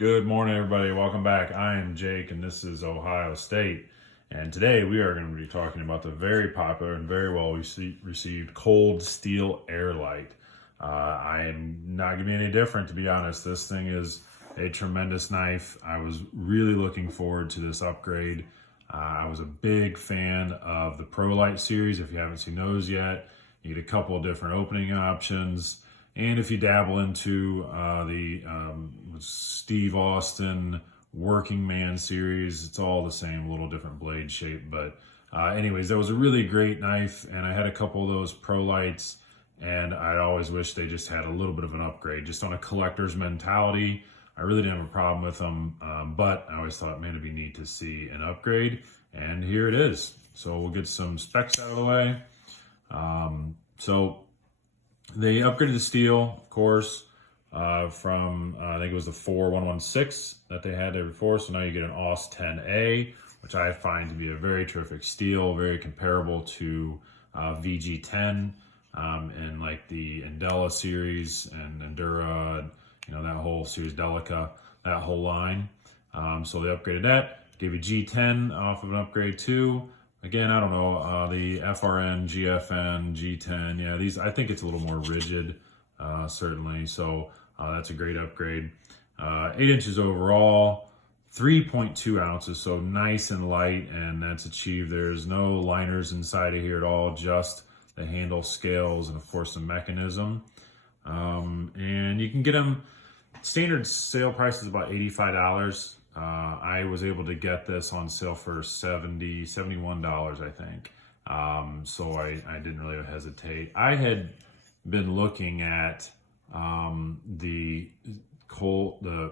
Good morning, everybody. Welcome back. I am Jake, and this is Ohio State. And today we are going to be talking about the very popular and very well received cold steel air light. I am not going to be any different, to be honest. This thing is a tremendous knife. I was really looking forward to this upgrade. I was a big fan of the Pro Lite series. If you haven't seen those yet, you get a couple of different opening options. And if you dabble into the Steve Austin Working Man series, it's all the same, a little different blade shape. But anyways, that was a really great knife, and I had a couple of those Pro Lights, and I always wish they just had a little bit of an upgrade, just on a collector's mentality. I really didn't have a problem with them, but I always thought, man, it'd be neat to see an upgrade, and here it is. So we'll get some specs out of the way. They upgraded the steel, of course, from I think it was the 4116 that they had there before. So now you get an AUS 10A, which I find to be a very terrific steel, very comparable to VG10 and like the Indela series and Endura, that whole series, Delica, that whole line. So they upgraded that, gave you G10 off of an upgrade too. Again, I don't know, the FRN, GFN, G10, yeah, these, I think it's a little more rigid, certainly, so that's a great upgrade. 8 inches overall, 3.2 ounces, so nice and light, and that's achieved. There's no liners inside of here at all, just the handle, scales, and of course the mechanism. And you can get them, standard sale price is about $85. I was able to get this on sale for $71, I think. So I didn't really hesitate. I had been looking at the Spyderco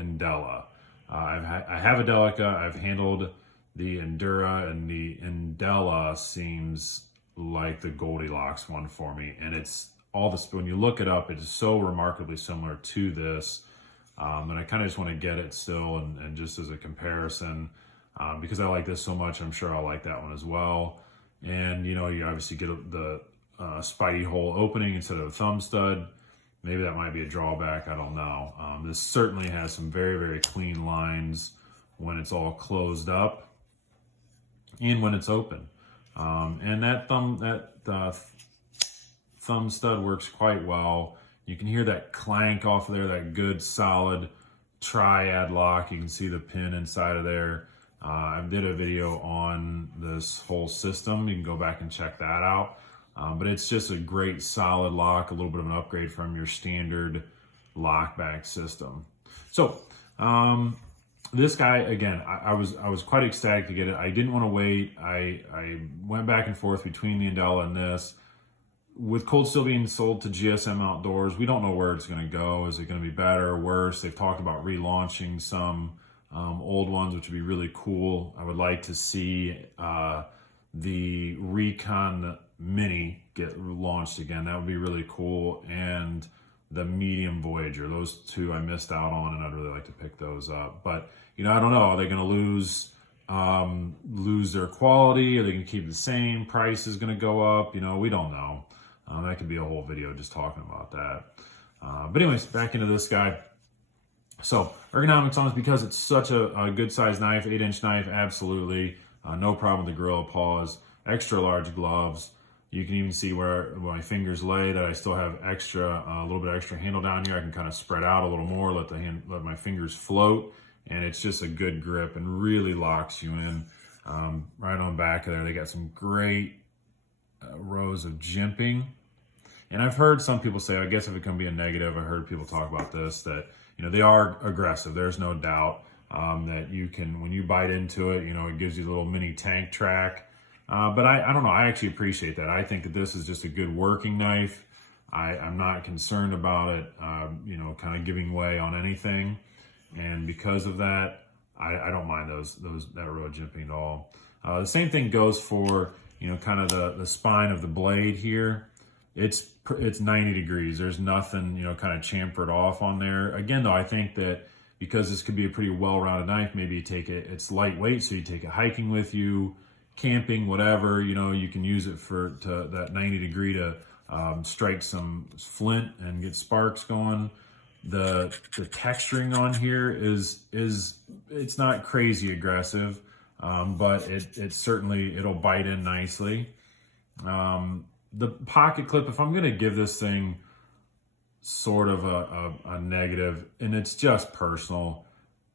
Indela. I have a Delica. I've handled the Endura, and the Indela seems like the Goldilocks one for me. And it's all this, when you look it up, it is so remarkably similar to this. And I kind of just want to get it still, and just as a comparison, because I like this so much, I'm sure I'll like that one as well. And you obviously get the Spidey hole opening instead of a thumb stud. Maybe that might be a drawback, I don't know. This certainly has some very, very clean lines when it's all closed up and when it's open. And that thumb stud works quite well. You can hear that clank off of there, that good solid triad lock. You can see the pin inside of there. I did a video on this whole system. You can go back and check that out. But it's just a great solid lock, a little bit of an upgrade from your standard lockback system. So this guy, again, I was quite ecstatic to get it. I didn't want to wait. I went back and forth between the Indela and this. With cold steel being sold to GSM Outdoors, we don't know where it's going to go. Is it going to be better or worse? They've talked about relaunching some old ones, which would be really cool. I would like to see the Recon Mini get launched again. That would be really cool. And the Medium Voyager. Those two I missed out on, and I'd really like to pick those up. But, I don't know. Are they going to lose their quality? Are they going to keep the same? Price is going to go up? We don't know. That could be a whole video just talking about that. But anyways, back into this guy. So ergonomics on it, because it's such a good size knife, 8-inch knife, absolutely. No problem with the gorilla paws. Extra large gloves. You can even see where my fingers lay, that I still have a little bit extra handle down here. I can kind of spread out a little more, let my fingers float, and it's just a good grip and really locks you in. Right on back of there, they got some great rows of jimping. And I've heard some people say, I guess if it can be a negative, I heard people talk about this, that, they are aggressive. There's no doubt that you can, when you bite into it, it gives you a little mini tank track. But I don't know, I actually appreciate that. I think that this is just a good working knife. I'm not concerned about it, kind of giving way on anything. And because of that, I don't mind that row of jimping at all. The same thing goes for, kind of the spine of the blade here. It's 90 degrees. There's nothing, kind of chamfered off on there. Again, though, I think that because this could be a pretty well-rounded knife, maybe you take it, it's lightweight, so you take it hiking with you, camping, whatever, you can use it to that 90 degree to strike some flint and get sparks going. The texturing on here is it's not crazy aggressive, but it certainly, it'll bite in nicely. The pocket clip, if I'm gonna give this thing sort of a negative, and it's just personal,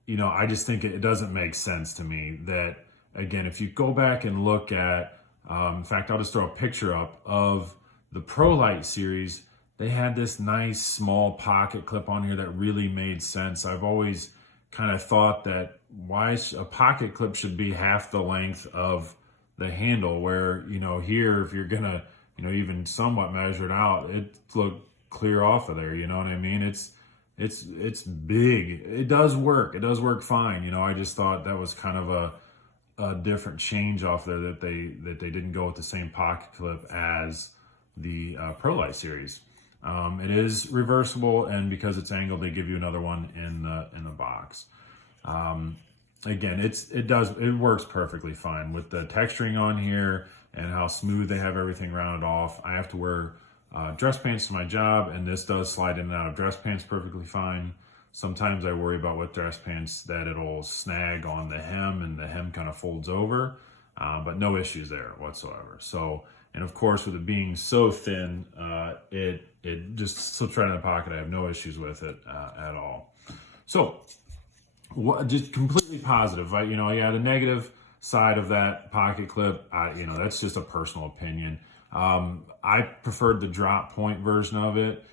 you know, I just think it doesn't make sense to me that, again, if you go back and look at, in fact, I'll just throw a picture up of the Pro Lite series. They had this nice small pocket clip on here that really made sense. I've always kind of thought that a pocket clip should be half the length of the handle, where, you know, here, if you're gonna, you know, even somewhat measure it out, it look clear off of there, you know what I mean? It's big. It does work. It does work fine. You know, I just thought that was kind of a different change off there, that they didn't go with the same pocket clip as the Pro Lite series. It is reversible, and because it's angled, they give you another one in the box. Again, it works perfectly fine with the texturing on here and how smooth they have everything rounded off. I have to wear dress pants to my job, and this does slide in and out of dress pants perfectly fine. Sometimes I worry about with dress pants that it'll snag on the hem and the hem kind of folds over, but no issues there whatsoever. So, and of course, with it being so thin, it just slips right in the pocket. I have no issues with it at all. So, just completely positive. You know, yeah, the negative side of that pocket clip, you know, that's just a personal opinion. I preferred the drop point version of it.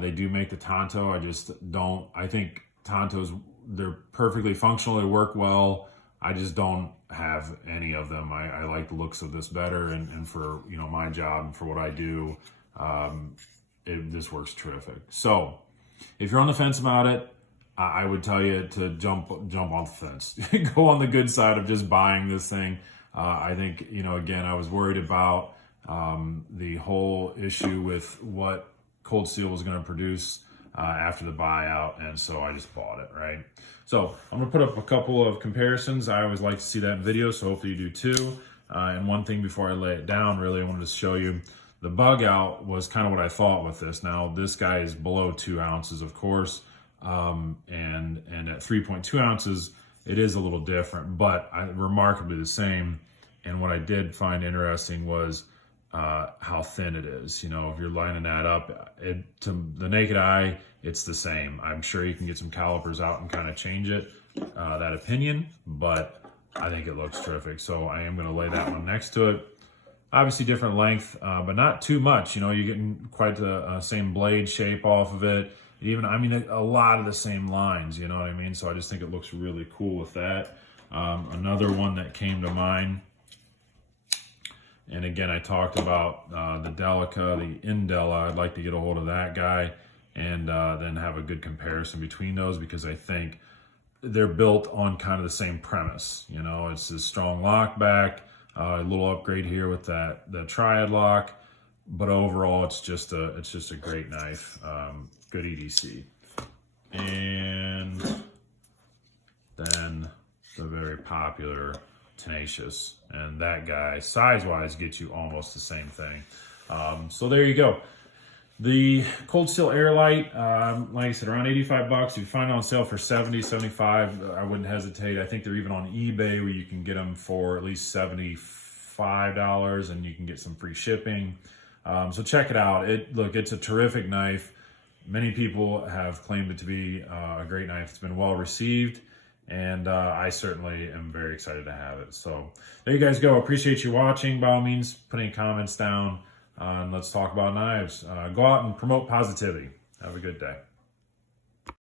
They do make the Tonto. I just don't. I think Tontos, they're perfectly functional. They work well. I just don't have any of them. I like the looks of this better, and for, you know, my job and for what I do, this works terrific. So, if you're on the fence about it, I would tell you to jump off the fence. Go on the good side of just buying this thing. I think, you know, again, I was worried about the whole issue with what Cold Steel was going to produce after the buyout, and so I just bought it, right? So I'm going to put up a couple of comparisons. I always like to see that in videos, so hopefully you do too. And one thing before I lay it down, really, I wanted to show you the bug out was kind of what I thought with this. Now, this guy is below 2 ounces, of course, and at 3.2 ounces, it is a little different, but remarkably the same. And what I did find interesting was how thin it is. You know, if you're lining that up, to the naked eye, it's the same. I'm sure you can get some calipers out and kind of change it, that opinion, but I think it looks terrific. So I am going to lay that one next to it. Obviously different length, but not too much. You know, you're getting quite the same blade shape off of it. Even, I mean, a lot of the same lines, you know what I mean? So I just think it looks really cool with that. Another one that came to mind, and again, I talked about the Delica, the Indela. I'd like to get a hold of that guy and then have a good comparison between those, because I think they're built on kind of the same premise. You know, it's a strong lock back, a little upgrade here with the triad lock, but overall it's just a great knife, good EDC. And then the very popular Tenacious, and that guy size-wise gets you almost the same thing. So there you go. The Cold Steel Airlight, like I said, around 85 bucks. If you find it on sale for 70, 75, I wouldn't hesitate. I think they're even on eBay where you can get them for at least $75, and you can get some free shipping. So check it out. Look, it's a terrific knife. Many people have claimed it to be a great knife. It's been well received, and I certainly am very excited to have it. So there you guys go. Appreciate you watching. By all means, put any comments down, and let's talk about knives. Go out and promote positivity. Have a good day.